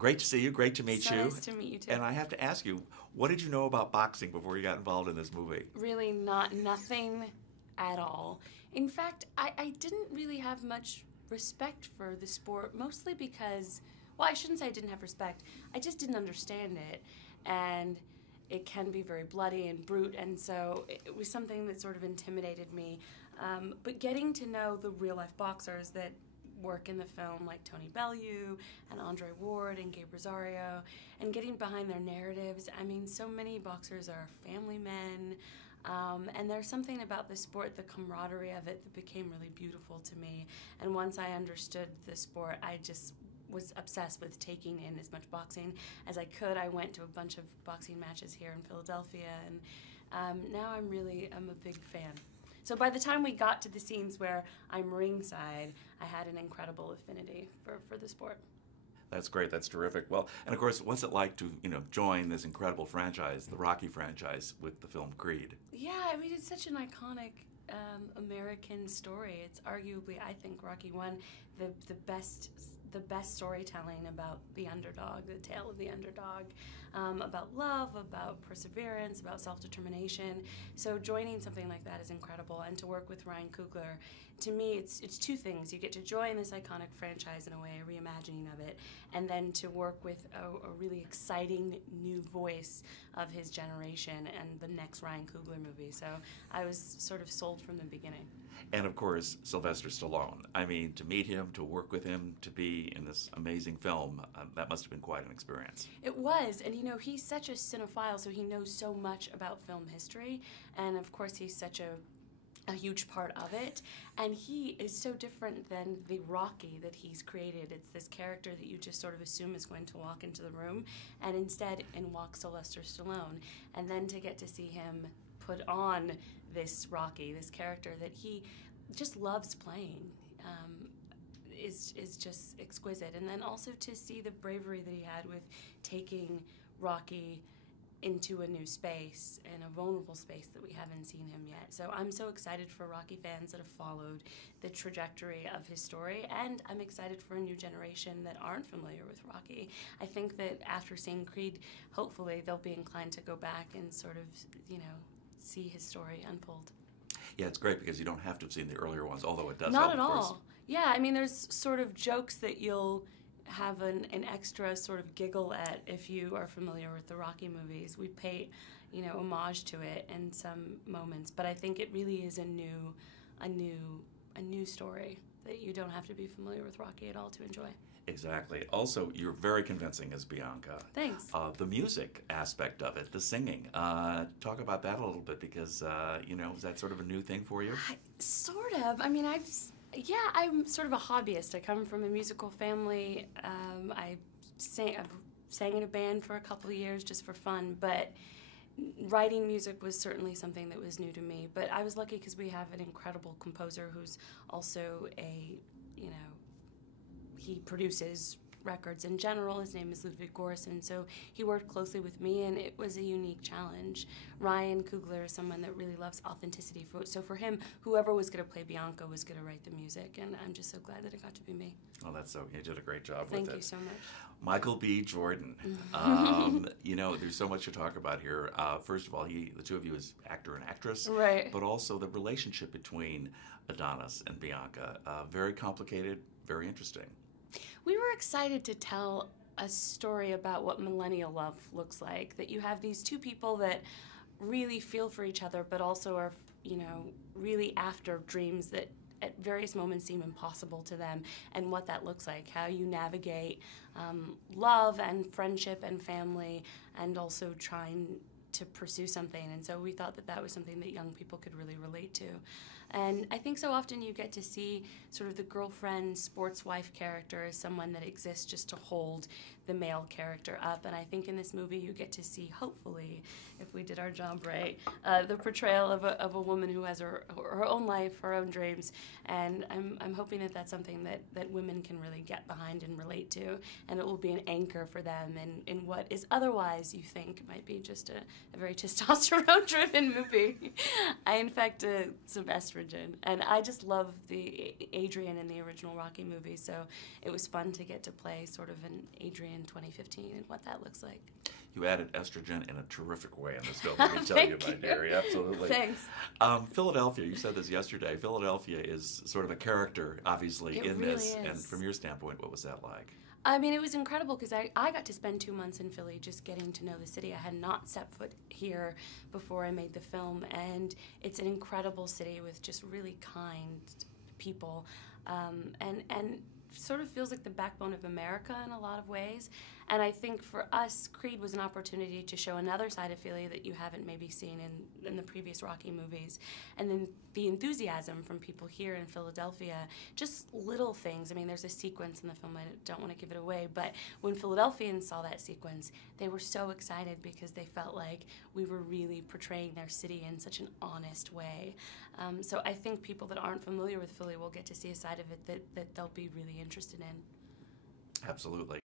Great to see you. Great to meet So you. nice to meet you too. And I have to ask you, what did you know about boxing before you got involved in this movie? Really nothing at all. In fact, I didn't really have much respect for the sport, mostly because, well, I shouldn't say I didn't have respect. I just didn't understand it. And it can be very bloody and brute, and so it was something that sort of intimidated me. But getting to know the real-life boxers that work in the film, like Tony Bellew and Andre Ward and Gabe Rosario, and getting behind their narratives. I mean, so many boxers are family men, and there's something about the sport, the camaraderie of it, that became really beautiful to me. And once I understood the sport, I just was obsessed with taking in as much boxing as I could. I went to a bunch of boxing matches here in Philadelphia, and now I'm a big fan. So by the time we got to the scenes where I'm ringside, I had an incredible affinity for the sport. That's great. That's terrific. Well, and of course, what's it like to, join this incredible franchise, the Rocky franchise, with the film Creed? Yeah, I mean, it's such an iconic American story. It's arguably, I think, Rocky I, the best storytelling about the underdog, the tale of the underdog, about love, about perseverance, about self-determination. So joining something like that is incredible, and to work with Ryan Coogler, to me, it's two things. You get to join this iconic franchise in a way, a reimagining of it, and then to work with a really exciting new voice of his generation and the next Ryan Coogler movie. So I was sort of sold from the beginning. And of course, Sylvester Stallone. I mean, to meet him, to work with him, to be in this amazing film, that must have been quite an experience. It was, and he's such a cinephile, so he knows so much about film history, and of course he's such a huge part of it, and he is so different than the Rocky that he's created. It's this character that you just sort of assume is going to walk into the room, and instead in walks Sylvester Stallone, and then to get to see him put on this Rocky, this character that he just loves playing, is just exquisite. And then also to see the bravery that he had with taking Rocky into a new space, and a vulnerable space that we haven't seen him yet. So I'm so excited for Rocky fans that have followed the trajectory of his story, and I'm excited for a new generation that aren't familiar with Rocky. I think that after seeing Creed, hopefully they'll be inclined to go back and sort of, see his story unfold. Yeah, it's great because you don't have to have seen the earlier ones, although it does Not help, at of course. all. Yeah, I mean, there's sort of jokes that you'll have an extra sort of giggle at if you are familiar with the Rocky movies. We pay, homage to it in some moments, but I think it really is a new story that you don't have to be familiar with Rocky at all to enjoy. Exactly. Also, you're very convincing as Bianca. Thanks. The music aspect of it, the singing. Talk about that a little bit because, is that sort of a new thing for you? Sort of. I mean, I'm sort of a hobbyist. I come from a musical family. I've sang in a band for a couple of years just for fun, but writing music was certainly something that was new to me. But I was lucky because we have an incredible composer who's also he produces records in general. His name is Ludwig Göransson, so he worked closely with me, and it was a unique challenge. Ryan Coogler is someone that really loves authenticity, so for him, whoever was going to play Bianca was going to write the music, and I'm just so glad that it got to be me. Oh, you did a great job with it. Thank you so much. Michael B. Jordan. There's so much to talk about here. First of all, the two of you as actor and actress, right? But also the relationship between Adonis and Bianca. Very complicated, very interesting. We were excited to tell a story about what millennial love looks like, that you have these two people that really feel for each other, but also are, really after dreams that at various moments seem impossible to them, and what that looks like, how you navigate love and friendship and family, and also trying to pursue something. And so we thought that was something that young people could really relate to. And I think so often you get to see sort of the girlfriend, sports wife character as someone that exists just to hold the male character up. And I think in this movie you get to see, hopefully, if we did our job right, the portrayal of a woman who has her own life, her own dreams. And I'm hoping that that's something that women can really get behind and relate to. And it will be an anchor for them in what is otherwise, you think, might be just a very testosterone-driven movie. In fact, Sylvester estrogen. And I just love the Adrian in the original Rocky movie, so it was fun to get to play sort of an Adrian 2015 and what that looks like. You added estrogen in a terrific way in this film, let me tell you, my dearie. Absolutely. Thanks. Philadelphia, you said this yesterday. Philadelphia is sort of a character, obviously, It in really this. is. And from your standpoint, what was that like? I mean, it was incredible because I got to spend 2 months in Philly just getting to know the city. I had not set foot here before I made the film, and it's an incredible city with just really kind people, and sort of feels like the backbone of America in a lot of ways. And I think for us, Creed was an opportunity to show another side of Philly that you haven't maybe seen in the previous Rocky movies. And then the enthusiasm from people here in Philadelphia, just little things. I mean, there's a sequence in the film, I don't want to give it away, but when Philadelphians saw that sequence, they were so excited because they felt like we were really portraying their city in such an honest way. So I think people that aren't familiar with Philly will get to see a side of it that they'll be really interested in. Absolutely.